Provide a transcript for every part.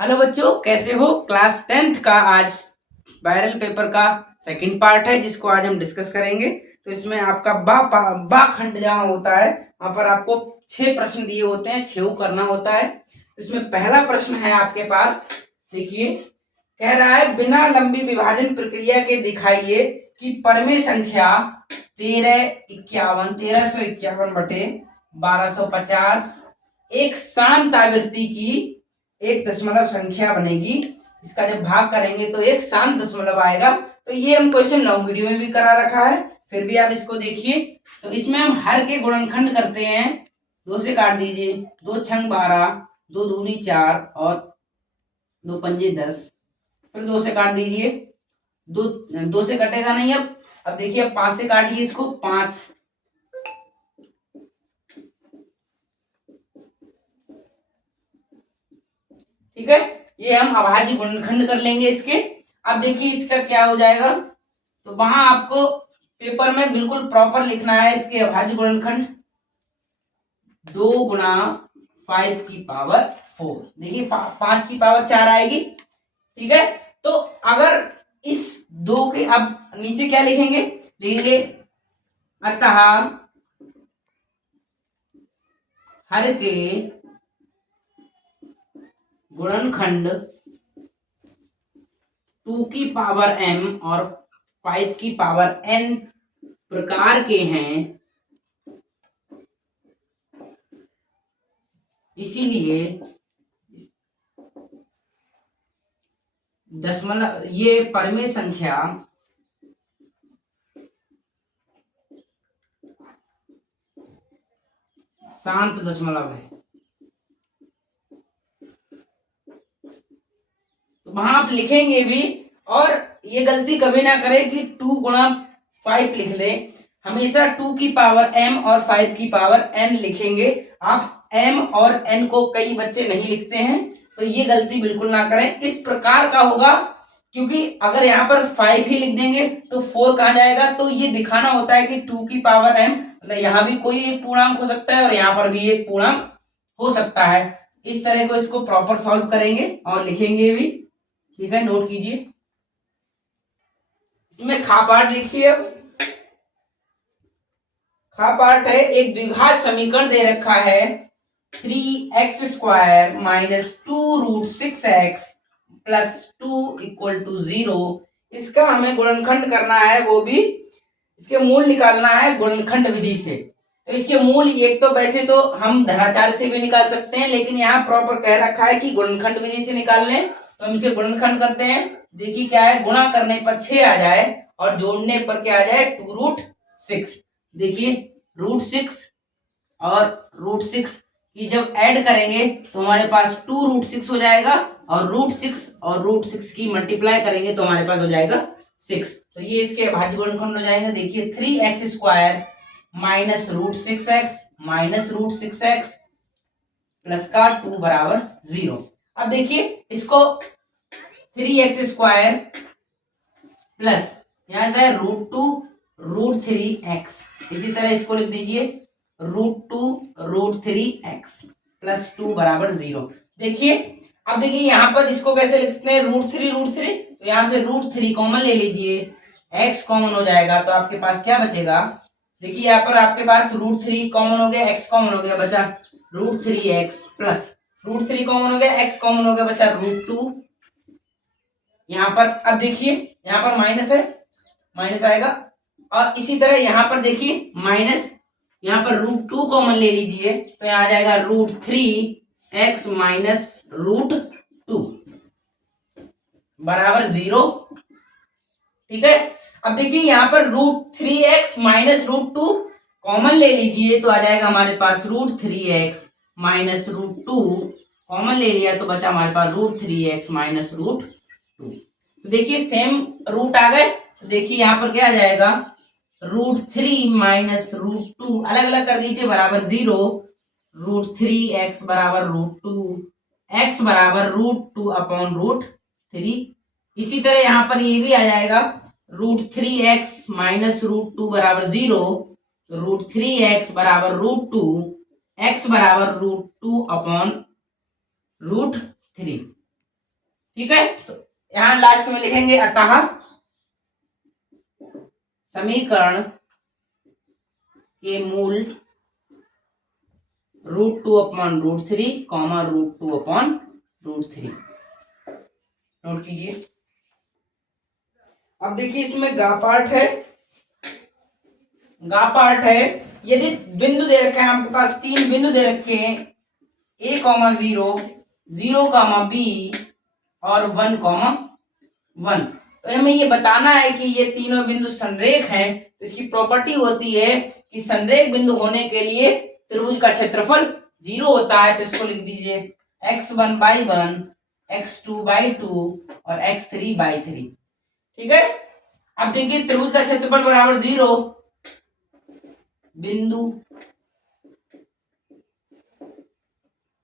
Hello बच्चों, कैसे हो? क्लास 10th का आज वायरल पेपर का सेकंड पार्ट है जिसको आज हम डिस्कस करेंगे। तो इसमें आपका बा खंड जहाँ होता है वहां पर आपको 6 प्रश्न दिए होते हैं, 6 करना होता है। इसमें पहला प्रश्न है आपके पास, देखिए, कह रहा है बिना लंबी विभाजन प्रक्रिया के दिखाइए कि परमेय संख्या 1351 बटे 1250 एक शांत आवृत्ति की एक दशमलव संख्या बनेगी। इसका जब भाग करेंगे तो एक शांत दशमलव आएगा। तो ये हम क्वेश्चन लॉन्ग वीडियो में भी करा रखा है, फिर भी आप इसको देखिए। तो इसमें हम हर के गुणनखंड करते हैं। 2 से काट दीजिए, 2 छंग 12, 2 दूनी 4 और 2 पंजे 10। फिर 2 से काट दीजिए, 2 से कटेगा नहीं। अब देखिए, 5 से काटिए इसको, 5। ठीक है, ये हम अभाज्य गुणनखंड कर लेंगे इसके। अब देखिए इसका क्या हो जाएगा। तो वहां आपको पेपर में बिल्कुल प्रॉपर लिखना है इसके अभाज्य गुणनखंड। 2 गुणा 5 की पावर 4। देखिए 5 की पावर 4 आएगी। ठीक है, तो अगर इस 2 के अब नीचे क्या लिखेंगे, अतः हर के गुणनखंड 2 की पावर m और 5 की पावर n प्रकार के हैं, इसीलिए दशमलव ये परमेय संख्या शांत दशमलव है। तो वहां आप लिखेंगे भी, और ये गलती कभी ना करें कि 2 गुणा 5 लिख लें। हमेशा 2 की पावर m और 5 की पावर n लिखेंगे। आप m और n को कई बच्चे नहीं लिखते हैं, तो ये गलती बिल्कुल ना करें। इस प्रकार का होगा, क्योंकि अगर यहाँ पर 5 ही लिख देंगे तो 4 कहाँ जाएगा। तो ये दिखाना होता है कि 2 की पावर m, मतलब यहाँ भी कोई एक पूर्णांक हो सकता है और यहाँ पर भी एक पूर्णांक हो सकता है। इस तरह को इसको प्रॉपर सॉल्व करेंगे और लिखेंगे भी। ठीक है, नोट कीजिए। इसमें खा पाठ देखिए। अब खा पाठ है, एक द्विघात समीकरण दे रखा है 3x² minus 2√6x plus 2 equal to 0। इसका हमें गुणनखंड करना है, वो भी इसके मूल निकालना है गुणनखंड विधि से। तो इसके मूल एक तो वैसे तो हम धनाचार से भी निकाल सकते हैं, लेकिन यहाँ प्रॉपर कह रखा है कि गुणनखंड विधि से निकाल लें। तो हम इसके गुणनखंड करते हैं। देखिए क्या है, गुणा करने पर 6 आ जाए और जोड़ने पर क्या आ जाए, 2√6। देखिए √6 और √6 की जब ऐड करेंगे तो हमारे पास 2√6 हो जाएगा, और √6 और √6 की मल्टीप्लाई करेंगे तो हमारे पास हो जाएगा 6। तो ये इसके भाज्य गुणनखंड हो जाएंगे। देखिए 3x² minus √6x minus √6x plus का 2 बराबर 0। अब देखिए इसको 3x² प्लस यहाँ है √2√3x, इसी तरह इसको लिख दीजिए √2√3x प्लस 2 बराबर 0। देखिए अब देखिए यहाँ पर इसको कैसे लिखते हैं, √3√3, तो यहाँ से √3 कॉमन ले लीजिए, x कॉमन हो जाएगा तो आपके पास क्या बचेगा। देखिए यहाँ पर आपके पास √3 कॉमन हो गया, x कॉमन हो गया, बचा √3x प्लस √3 कॉमन हो गया, x कॉमन हो गया, बचा √2। यहाँ पर अब देखिए यहाँ पर माइनस है, माइनस आएगा, और इसी तरह यहाँ पर देखिए माइनस, यहाँ पर √2 कॉमन ले लीजिए तो यहाँ आ जाएगा √3x माइनस √2 बराबर 0। ठीक है, अब देखिए यहाँ पर √3x माइनस √2 कॉमन ले लीजिए तो आ जाएगा हमारे पास √3x माइनस √2 कॉमन ले लिया तो बचा हमारे पास √3x माइनस √2। तो देखिए सेम रूट आ गए, तो देखिए यहाँ पर क्या आ जाएगा, √3 माइनस √2 अलग अलग कर दीजिए बराबर 0, √3x बराबर √2, x बराबर √2 अपॉन √3। इसी तरह यहाँ पर ये भी आ जाएगा √3x माइनस √2 बराबर 0, √3x बराबर √2, x बराबर √2 अपॉन √3। ठीक है, तो यहां लास्ट में लिखेंगे अतः समीकरण के मूल √2/√3, √2/√3। नोट कीजिए। अब देखिए इसमें गा पार्ट है। यदि बिंदु दे रखे हैं आपके पास, 3 बिंदु दे रखे हैं, a, 0, 0, b और 1, 1। तो हमें ये बताना है कि ये तीनों बिंदु संरेख हैं। तो इसकी प्रॉपर्टी होती है कि संरेख बिंदु होने के लिए त्रिभुज का क्षेत्रफल 0 होता है। तो इसको लिख दीजिए x1/1, x2/2 और x3/3। ठीक है, अब देखिए त्रिभुज का क्षेत्रफल बराबर 0, बिंदु।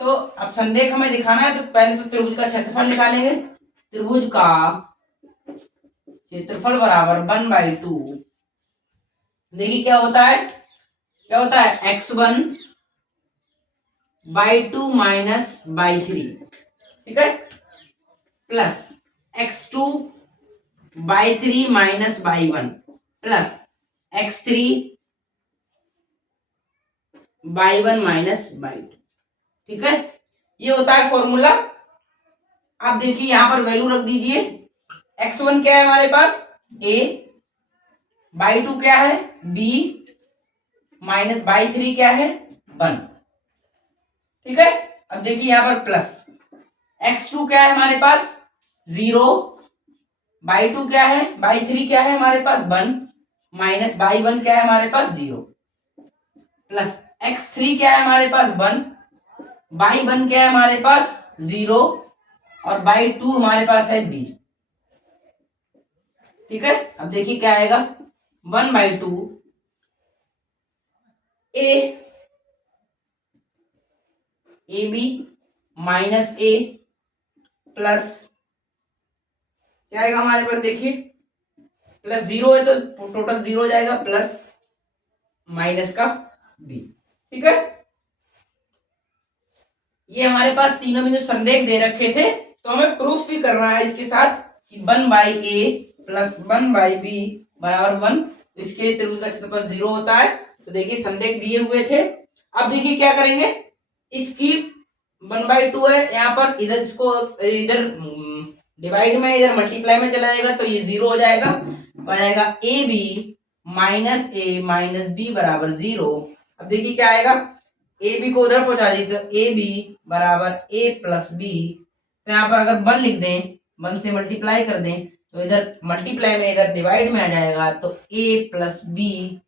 तो अब संरेख हमें दिखाना है, तो पहले तो त्रिभुज का क्षेत्रफल निकालेंगे। त्रिभुज का क्षेत्रफल बराबर 1/2। देखिए क्या होता है x1/2 -/3, ठीक है, प्लस x2/3 -/1 प्लस x3/1 -/2। ठीक है, ये होता है फॉर्मूला। आप देखिए यहां पर वैल्यू रख दीजिए। x1 क्या है हमारे पास, a, /2 क्या है, b, -/3 क्या है, 1। ठीक है, अब देखिए यहां पर प्लस x2 क्या है हमारे पास, 0, /2 क्या है, /3 क्या है हमारे पास, 1, -/1 क्या है हमारे पास, 0, प्लस x3 क्या है हमारे पास, 1, /1 क्या है हमारे पास, 0 और /2 हमारे पास है b। ठीक है, अब देखिए क्या आएगा, 1/2 ab -a प्लस क्या आएगा हमारे पास, देखिए प्लस 0 है तो टोटल 0 हो जाएगा, प्लस माइनस का b। ठीक है, ये हमारे पास तीनों बिंदु संरेख दे रखे थे। तो हमें प्रूफ भी करना है इसके साथ कि 1/a प्लस 1/b बराबर 1। इसके लिए त्रिभुज का क्षेत्रफल 0 होता है। तो देखिए संरेख दिए हुए थे। अब देखिए क्या करेंगे, इसकी 1/2 है यहाँ पर, इधर इसको इधर डिवाइड में, इधर मल्टीप्लाई में चला जाएगा तो ये 0 हो जाएगा। तो आ जाएगा ab -a -b बराबर 0। अब देखिए क्या आएगा, ए बी को उधर पहुंचा दी तो ए बी बराबर a प्लस बी। तो यहाँ पर अगर 1 लिख दें, 1 से मल्टीप्लाई कर दें तो इधर मल्टीप्लाई में इधर डिवाइड में आ जाएगा। तो a plus B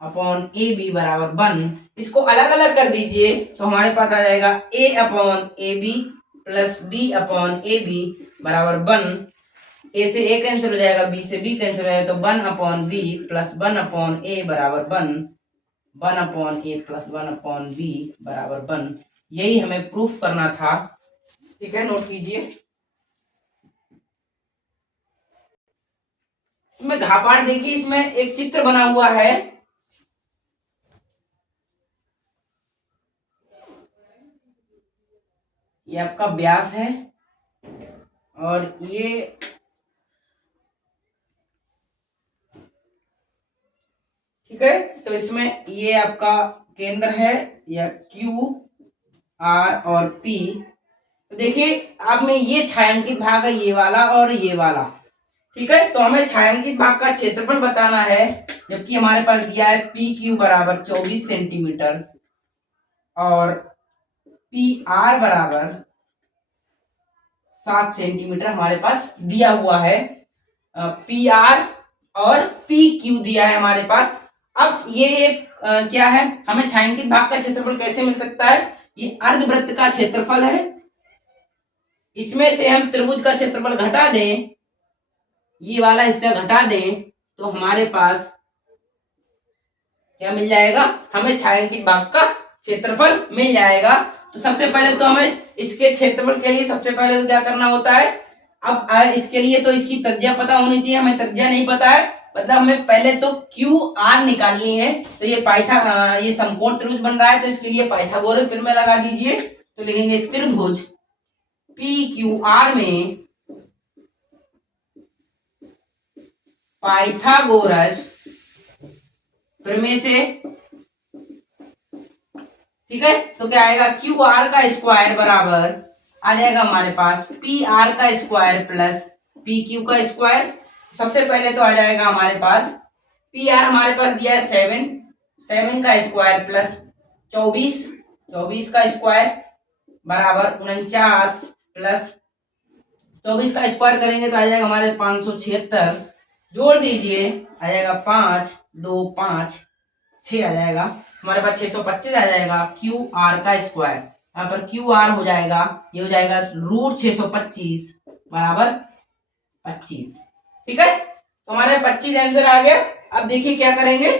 upon A B बराबर 1। इसको अलग अलग कर दीजिए तो हमारे पास आ जाएगा a upon A b plus b upon A B बराबर 1। a से a कैंसिल हो जाएगा, b से b कैंसिल हो जाएगा, तो 1 upon b plus 1 upon a बराबर 1, 1 upon a plus 1 upon b बराबर 1। यही हमें प्रूफ करना था। ठीक है, नोट कीजिए। इसमें घापाट देखिए, इसमें एक चित्र बना हुआ है। ये आपका व्यास है और ये ठीक है, तो इसमें ये आपका केंद्र है या Q, R और P। तो देखिए आप में ये छायांकित भाग है, ये वाला और ये वाला। ठीक है, तो हमें छायांकित भाग का क्षेत्रफल बताना है, जबकि हमारे पास दिया है PQ बराबर 24 सेंटीमीटर और PR बराबर 7 सेंटीमीटर हमारे पास दिया हुआ है। PR और PQ दिया है हमारे पास। अब ये एक क्या है, हमें छायांकित भाग का क्षेत्रफल कैसे मिल सकता है, ये अर्धवृत्त का क्षेत्रफल है। इसमें से हम त्रिभुज का क्षेत्रफल घटा दें, ये वाला हिस्सा घटा दें, तो हमारे पास क्या मिल जाएगा, हमें छायांकित भाग का क्षेत्रफल मिल जाएगा। तो सबसे पहले तो हमें इसके क्षेत्रफल के लिए सबसे पहले तो क्या करना होता है, अब इसके लिए तो इसकी त्रिज्या पता होनी चाहिए। हमें त्रिज्या नहीं पता है, मतलब हमें पहले तो QR निकालनी है। तो ये समकोण त्रिभुज बन रहा है, तो इसके लिए पाइथागोरस प्रमेय लगा दीजिए। तो लिखेंगे त्रिभुज PQR में पाइथागोरस प्रमेय से, ठीक है। तो क्या आएगा, QR का स्क्वायर बराबर आ जाएगा हमारे पास PR का स्क्वायर प्लस PQ का स्क्वायर। सबसे पहले तो आ जाएगा हमारे पास PR हमारे पास दिया है 7 का स्क्वायर प्लस 24 का स्क्वायर बराबर 49 प्लस 24 का स्क्वायर करेंगे तो आ जाएगा हमारे 576, जोड़ दीजिए आ जाएगा 5 2 5 6 आ जाएगा हमारे पास 625 आ जाएगा QR का स्क्वायर। यहाँ पर QR हो जाएगा, ये हो जाएगा √625 बराबर 25, ठीक है। तो हमारे 25 आंसर आ गया। अब देखिए क्या करेंगे,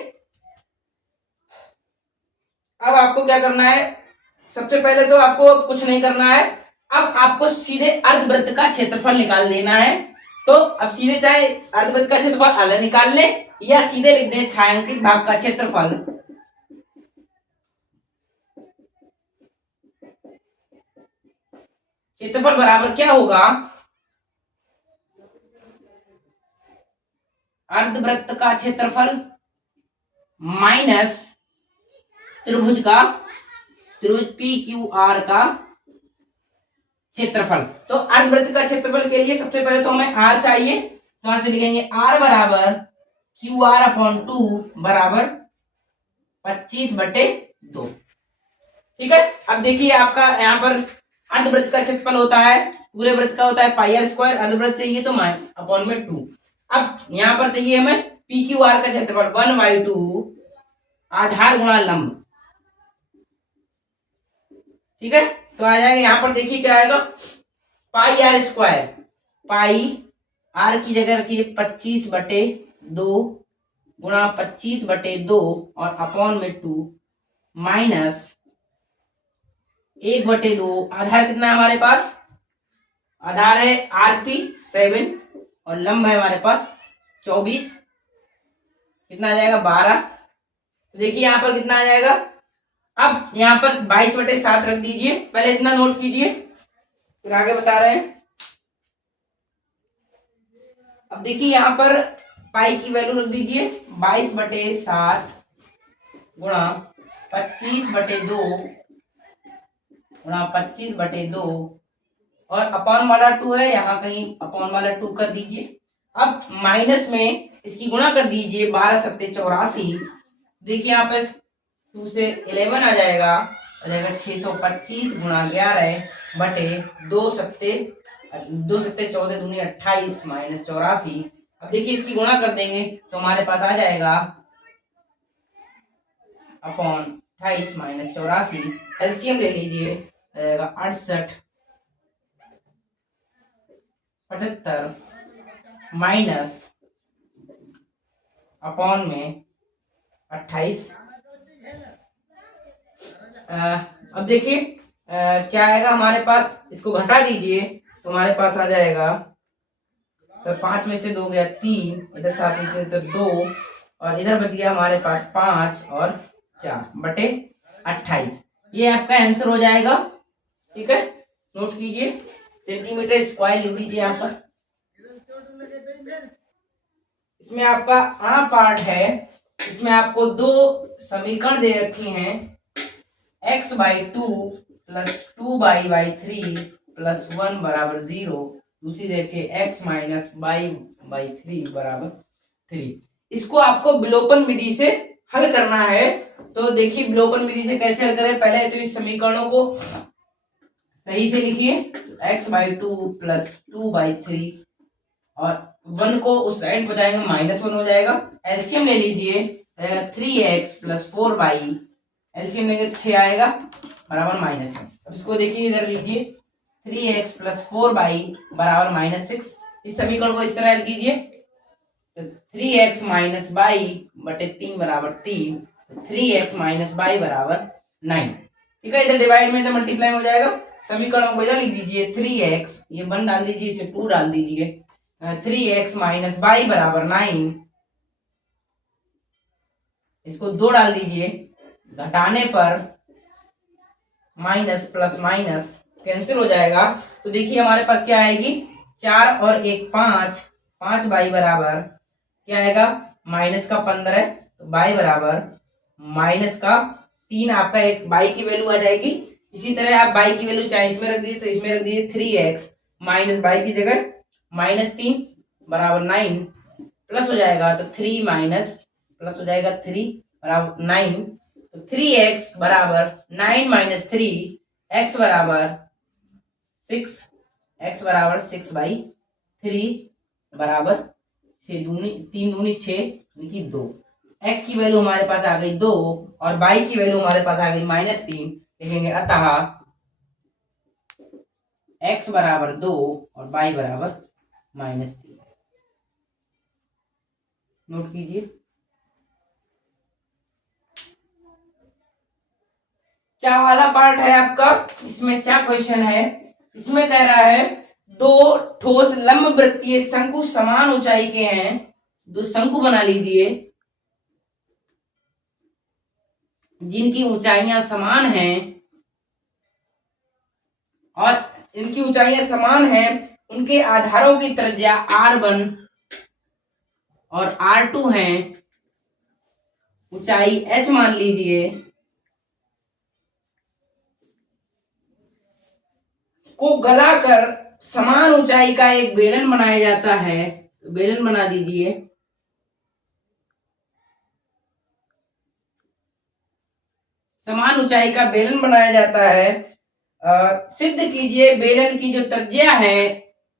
अब आपको क्या करना है, सबसे पहले तो आपको कुछ नहीं करना है, अब आपको सीधे अर्धवृत्त का क्षेत्रफल निकाल देना है। तो अब सीधे चाहे अर्धवृत्त का क्षेत्रफल अलग निकाल ले या सीधे लिख दें छायांकित भाग का क्षेत्रफल। क्षेत्रफल बराबर क्या होगा, अर्धवृत्त का क्षेत्रफल माइनस त्रिभुज PQR का क्षेत्रफल। तो अर्धवृत्त का क्षेत्रफल के लिए सबसे पहले तो हमें R चाहिए, तो यहां से लिखेंगे R बराबर QR/2 बराबर 25/2, ठीक है। अब देखिए आपका यहाँ पर अर्धवृत्त का क्षेत्रफल होता है, पूरे वृत्त का होता है πr², अर्धवृत्त चाहिए तो /2। अब यहाँ पर चाहिए हमें PQR का क्षेत्रफल 1/2 आधार गुणा लंब, ठीक है। तो आ जाएगा यहाँ पर देखिए क्या आएगा, πr², πr की जगह रखिए 25/2 गुणा 25/2 और /2 माइनस 1/2। आधार कितना है हमारे पास, आधार है RP 7 और लंब है हमारे पास 24, कितना आ जाएगा 12। देखिए यहाँ पर कितना आ जाएगा, अब यहाँ पर 22/7 रख दीजिए, पहले इतना नोट कीजिए फिर आगे बता रहे हैं। अब देखिए यहाँ पर पाई की वैल्यू रख दीजिए 22/7 गुणा 25/2 गुणा 25/2 और अपॉन वाला 2 है, यहाँ कहीं अपॉन वाला 2 कर दीजिए। अब माइनस में इसकी गुणा कर दीजिए 12 7 84, देखिए यहाँ पे 2 से 11 आ जाएगा 625 गुणा 11 बटे 2 7 14 दूनी 28 माइनस 84। अब देखिए इसकी गुणा कर देंगे तो हमारे पास आ जाएगा अपॉन 28 माइनस 84, एलसीएम ले लीजिए 68 75 माइनस अपॉन में 28। अब देखिए क्या आएगा हमारे पास, इसको घटा दीजिए तो हमारे पास आ जाएगा, तो 5 में से 2 गया 3, इधर 7 में से इधर 2 और इधर बच गया हमारे पास 5 और 4/28। ये आपका आंसर हो जाएगा, ठीक है। नोट कीजिए, सेंटीमीटर स्क्वायर लिख दीजिए यहाँ पर। इसमें आपका पार्ट है, इसमें आपको 2 समीकरण दे रखी हैं, x/2 प्लस 2y/3 प्लस 1 बराबर 0। दूसरी देखिए x माइनस y/3 बराबर 3। इसको आपको विलोपन विधि से हल करना है। तो देखिए विलोपन विधि से कैसे हल करें, पहले तो इस समीकरणों को सही से लिखिए, x/2 प्लस 2y/3 और 1 को उस साइड पहुंचाएंगे -1 हो जाएगा। एलसीएम ले लीजिए 3x प्लस 4y, एलसीएम लेंगे तो 6 आएगा बराबर -1। अब इसको देखिए इधर लीजिए 3x प्लस 4y बराबर -6। इस समीकरण को इस तरह हल कीजिए, तो 3x माइनस y बटे 3 बराबर 3, 3x माइनस y बराबर 9, ठीक है। इधर डिवाइड में इधर मल्टीप्लाई हो जाएगा, समीकरणों को इधर लिख दीजिए 3x, ये 1 डाल दीजिए, इसे 2 डाल दीजिए, 3x माइनस y बराबर 9, इसको 2 डाल दीजिए, घटाने पर माइनस प्लस माइनस कैंसिल हो जाएगा। तो देखिए हमारे पास क्या आएगी, 4 और 1 5, 5 बाई बराबर क्या आएगा, माइनस का 15, तो बाई बराबर माइनस का 3, आपका एक बाई की वैल्यू आ जाएगी। इसी तरह आप बाई की वैल्यू चाहे इसमें रख दीजिए तो इसमें रख दीजिए 3x माइनस बाई की जगह -3 बराबर 9 प्लस हो जाएगा, तो 3 माइनस प्लस हो जाएगा 3 बराबर 9, तो 3x बराबर 9 माइनस 3, x बराबर 6, x बराबर 6 बाई 3 बराबर 6 दूनी 3 दूनी 6 देखिए 2। x की वैल्यू हमारे पास आ गई 2 और y की वैल्यू हमारे पास आ गई -3। लिखेंगे अतः x बराबर 2 और y बराबर -3। नोट कीजिए। क्या वाला पार्ट है आपका, इसमें क्या क्वेश्चन है, इसमें कह रहा है दो ठोस लंब वृत्तीय शंकु समान ऊंचाई के हैं, दो शंकु बना लीजिए जिनकी ऊंचाइयां समान हैं और इनकी ऊंचाइयां समान हैं, उनके आधारों की त्रिज्या r1 और r2 हैं, ऊंचाई h मान लीजिए, को गलाकर समान ऊंचाई का एक बेलन बनाया जाता है। बेलन बना दीजिए। समान ऊंचाई का बेलन बनाया जाता है। सिद्ध कीजिए बेलन की जो त्रिज्या है,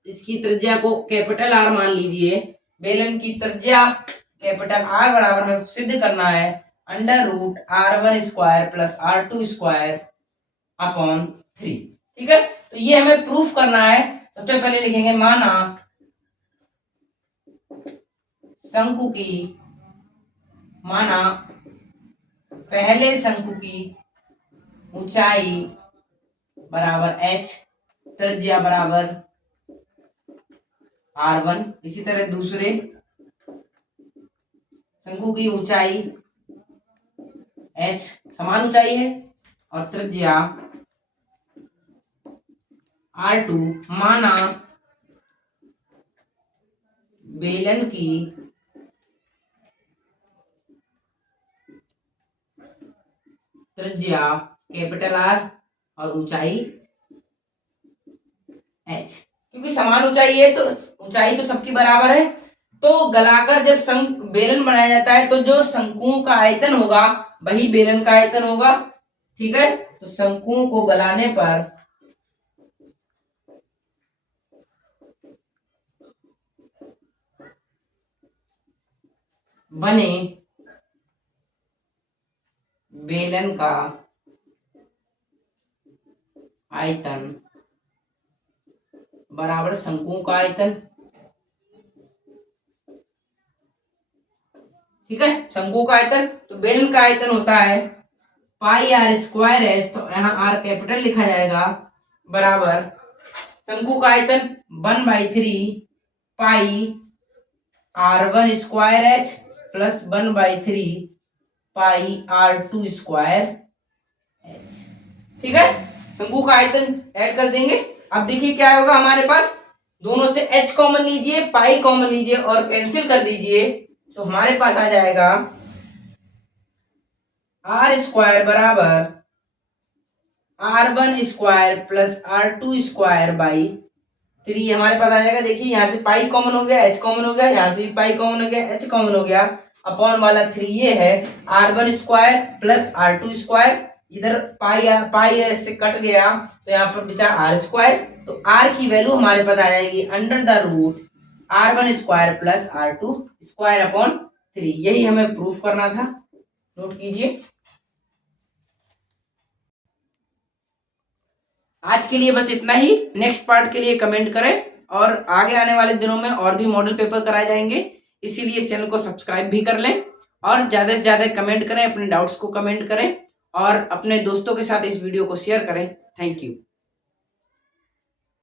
इसकी त्रिज्या को कैपिटल R मान लीजिए। बेलन की त्रिज्या कैपिटल R बराबर हमें सिद्ध करना है √r1 square plus r2 square upon 3। ठीक है, तो ये हमें प्रूफ करना है। सबसे पहले लिखेंगे माना शंकु की, माना पहले शंकु की ऊंचाई बराबर h, त्रिज्या बराबर r1। इसी तरह दूसरे शंकु की ऊंचाई h समान ऊंचाई है और त्रिज्या r2। माना बेलन की त्रिज्या कैपिटल R और ऊंचाई h, क्योंकि समान ऊंचाई है तो ऊंचाई तो सबकी बराबर है, तो गलाकर जब बेलन बनाया जाता है तो जो शंकुओं का आयतन होगा वही बेलन का आयतन होगा। ठीक है, तो शंकुओं को गलाने पर बने बेलन का आयतन बराबर शंकुओं का आयतन। ठीक है, शंकु का आयतन, तो बेलन का आयतन होता है पाई r स्क्वायर एच, तो यहाँ r कैपिटल लिखा जाएगा बराबर शंकु का आयतन 1/3 पाई r1 स्क्वायर एच प्लस 1/3 पाई r2 स्क्वायर एच। ठीक है, शंकु का आयतन ऐड कर देंगे। अब देखिए क्या होगा हमारे पास, दोनों से h कॉमन लीजिए, पाई कॉमन लीजिए और कैंसिल कर दीजिए, तो हमारे पास आ जाएगा r स्क्वायर बराबर r1 square plus r2 square by 3। हमारे पास आ जाएगा, देखिए यहाँ से पाई कॉमन हो गया, h कॉमन हो गया, यहाँ से भी पाई कॉमन हो गया, h कॉमन हो गया, अपॉन वाला 3 ये है r1 square plus r2 square, इधर पाई से कट गया तो यहाँ पर बचा r स्क्वायर, तो r की वैल्यू हमारे पास आ जाएगी √r1 square plus r2 square upon 3। यही हमें प्रूफ करना था। नोट कीजिए। आज के लिए बस इतना ही। नेक्स्ट पार्ट के लिए कमेंट करें और आगे आने वाले दिनों में और भी मॉडल पेपर कराए जाएंगे, इसीलिए इस चैनल को सब्सक्राइब भी कर लें और ज़्यादा से ज़्यादा कमेंट करें, अपने डाउट्स को कमेंट करें और अपने दोस्तों के साथ इस वीडियो को शेयर करें। Thank you.